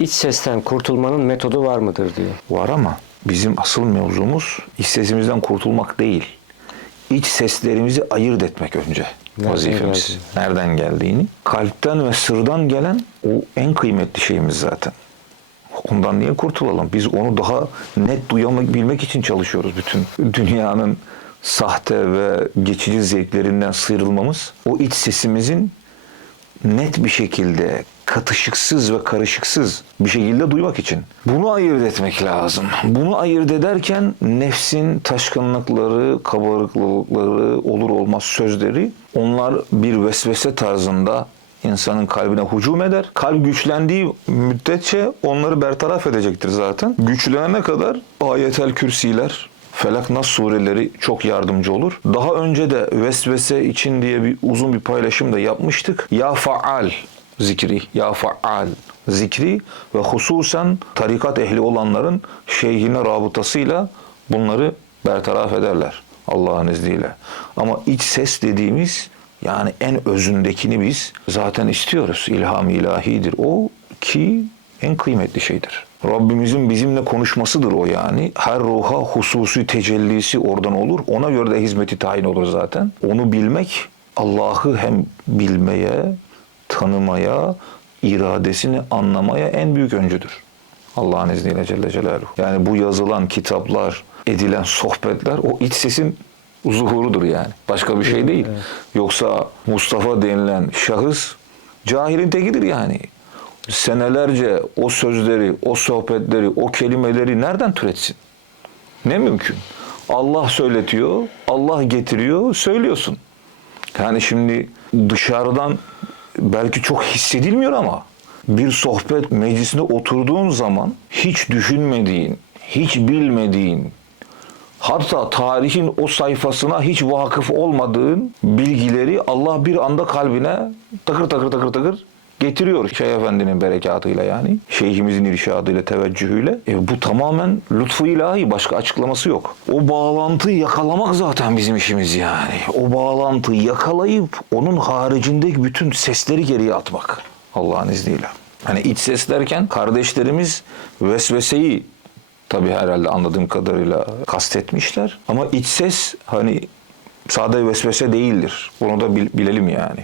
İç sesten kurtulmanın metodu var mıdır diyor. Var ama bizim asıl mevzumuz iç sesimizden kurtulmak değil. İç seslerimizi ayırt etmek önce Nereden vazifemiz. geldi? Nereden geldiğini. Kalpten ve sırdan gelen o en kıymetli şeyimiz zaten. Ondan niye kurtulalım? Biz onu daha net duyabilmek için çalışıyoruz bütün dünyanın sahte ve geçici zevklerinden sıyrılmamız. O iç sesimizin net bir şekilde katışıksız ve karışıksız bir şekilde duymak için. Bunu ayırt etmek lazım. Bunu ayırt ederken nefsin taşkınlıkları, kabarıklıkları, olur olmaz sözleri onlar bir vesvese tarzında insanın kalbine hücum eder. Kalp güçlendiği müddetçe onları bertaraf edecektir zaten. Güçlenene kadar ayetel kürsiler, Felak Nas sureleri çok yardımcı olur. Daha önce de vesvese için diye bir uzun bir paylaşım da yapmıştık. Ya faal zikri, ya faal zikri ve hususen tarikat ehli olanların şeyhine rabıtasıyla bunları bertaraf ederler Allah'ın izniyle. Ama iç ses dediğimiz yani en özündekini biz zaten istiyoruz. İlham ilahidir. O ki en kıymetli şeydir. Rabbimizin bizimle konuşmasıdır o yani. Her ruha hususi tecellisi oradan olur. Ona göre de hizmeti tayin olur zaten. Onu bilmek Allah'ı hem bilmeye, tanımaya, iradesini anlamaya en büyük öncüdür. Allah'ın izniyle Celle Celaluhu. Yani bu yazılan kitaplar, edilen sohbetler o iç sesin zuhurudur yani. Başka bir şey değil. Yoksa Mustafa denilen şahıs cahilin tekidir yani. Senelerce o sözleri, o sohbetleri, o kelimeleri nereden türetsin? Ne mümkün? Allah söyletiyor, Allah getiriyor, söylüyorsun. Yani şimdi dışarıdan belki çok hissedilmiyor ama bir sohbet meclisinde oturduğun zaman hiç düşünmediğin, hiç bilmediğin, hatta tarihin o sayfasına hiç vakıf olmadığın bilgileri Allah bir anda kalbine takır takır takır takır getiriyor Şeyh Efendi'nin berekatıyla yani. Şeyhimizin irşadıyla, teveccühüyle. E, bu tamamen lütfu ilahi. Başka açıklaması yok. O bağlantıyı yakalamak zaten bizim işimiz yani. O bağlantıyı yakalayıp onun haricindeki bütün sesleri geriye atmak. Allah'ın izniyle. Hani iç ses derken kardeşlerimiz vesveseyi tabii herhalde anladığım kadarıyla kastetmişler. Ama iç ses hani sade vesvese değildir. Bunu da bil- bilelim yani.